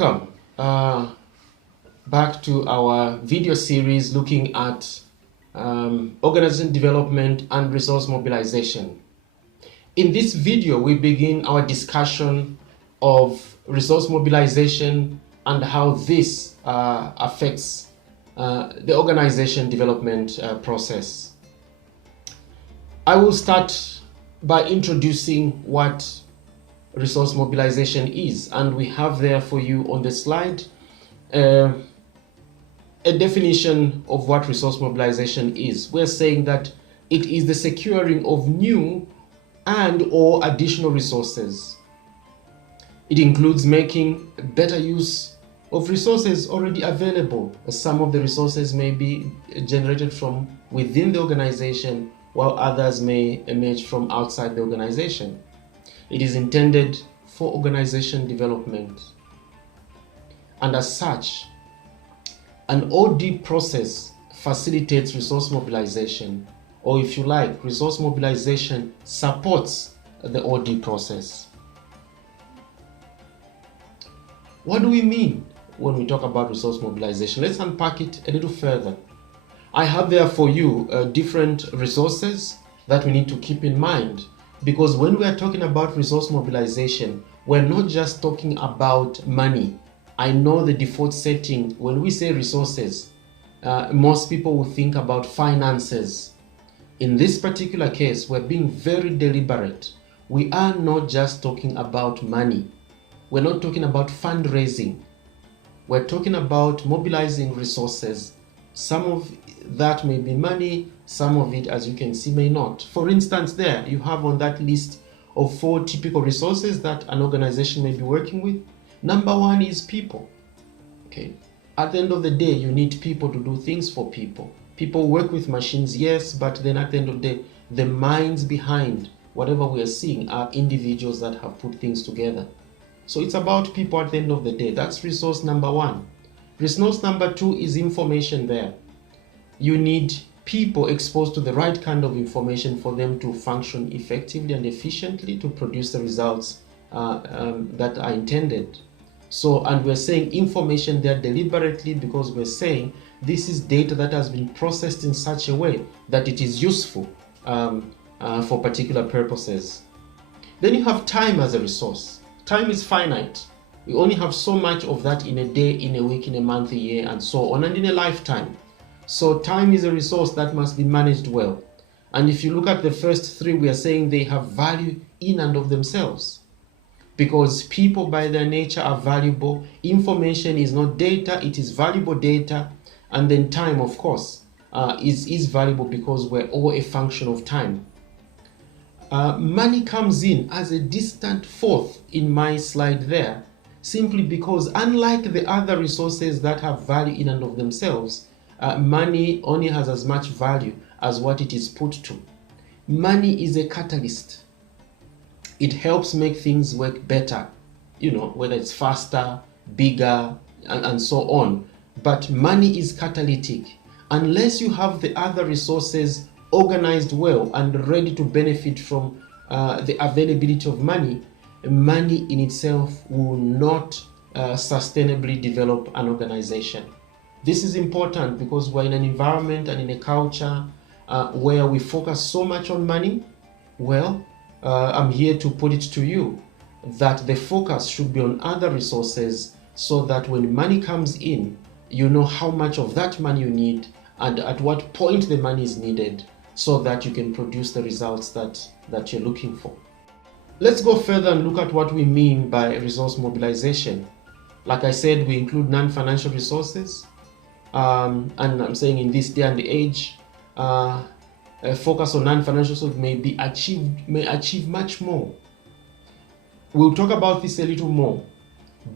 Welcome back to our video series looking at organization development and resource mobilization. In this video, we begin our discussion of resource mobilization and how this affects the organization development process. I will start by introducing what resource mobilization is, and we have there for you on the slide a definition of what resource mobilization is. We're saying that it is the securing of new and or additional resources. It includes making better use of resources already available. Some of the resources may be generated from within the organization, while others may emerge from outside the organization. It is intended for organization development. And as such, an OD process facilitates resource mobilization, or if you like, resource mobilization supports the OD process. What do we mean when we talk about resource mobilization? Let's unpack it a little further. I have there for you different resources that we need to keep in mind, because when we are talking about resource mobilization, we're not just talking about money. I know the default setting, when we say resources, most people will think about finances. In this particular case, we're being very deliberate. We are not just talking about money. We're not talking about fundraising. We're talking about mobilizing resources. Some of that may be money, some of it, as you can see, may not. For instance, there you have on that list of 4 typical resources that an organization may be working with. Number 1 is people. Okay. At the end of the day, you need people to do things for people. People work with machines, yes, but then at the end of the day, the minds behind whatever we are seeing are individuals that have put things together. So it's about people at the end of the day. That's resource number 1. Resource number 2 is information there. You need people exposed to the right kind of information for them to function effectively and efficiently to produce the results that are intended. So, and we're saying information there deliberately because we're saying this is data that has been processed in such a way that it is useful for particular purposes. Then you have time as a resource. Time is finite. We only have so much of that in a day, in a week, in a month, a year, and so on, and in a lifetime. So time is a resource that must be managed well. And if you look at the first 3, we are saying they have value in and of themselves. Because people by their nature are valuable. Information is not data, it is valuable data. And then time, of course, is valuable because we're all a function of time. Money comes in as a distant fourth in my slide there, simply because unlike the other resources that have value in and of themselves, money only has as much value as what it is put to. Money is a catalyst. It helps make things work better, whether it's faster, bigger, and so on. But money is catalytic. Unless you have the other resources organized well and ready to benefit from the availability of money, money in itself will not sustainably develop an organization. This is important because we're in an environment and in a culture where we focus so much on money. Well, I'm here to put it to you that the focus should be on other resources so that when money comes in, you know how much of that money you need and at what point the money is needed so that you can produce the results that you're looking for. Let's go further and look at what we mean by resource mobilization. Like I said, we include non-financial resources. And I'm saying in this day and age, a focus on non-financial resources may achieve much more. We'll talk about this a little more,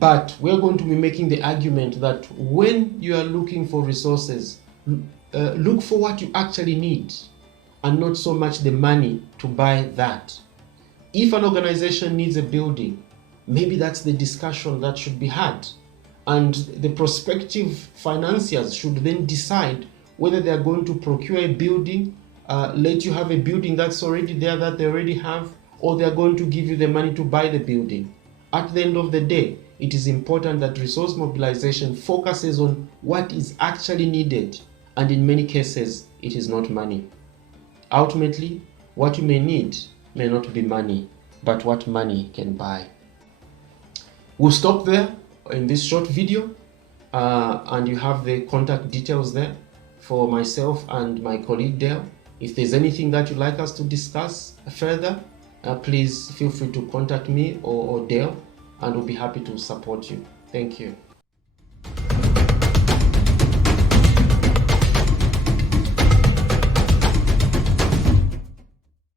but we're going to be making the argument that when you are looking for resources, look for what you actually need and not so much the money to buy that. If an organization needs a building, maybe that's the discussion that should be had. And the prospective financiers should then decide whether they are going to procure a building, let you have a building that's already there that they already have, or they are going to give you the money to buy the building. at the end of the day, it is important that resource mobilization focuses on what is actually needed, and in many cases, it is not money. Ultimately, what you may need may not be money, but what money can buy. We'll stop there in this short video, and you have the contact details there for myself and my colleague Dale. If there's anything that you'd like us to discuss further, please feel free to contact me or Dale, and we'll be happy to support you. Thank you.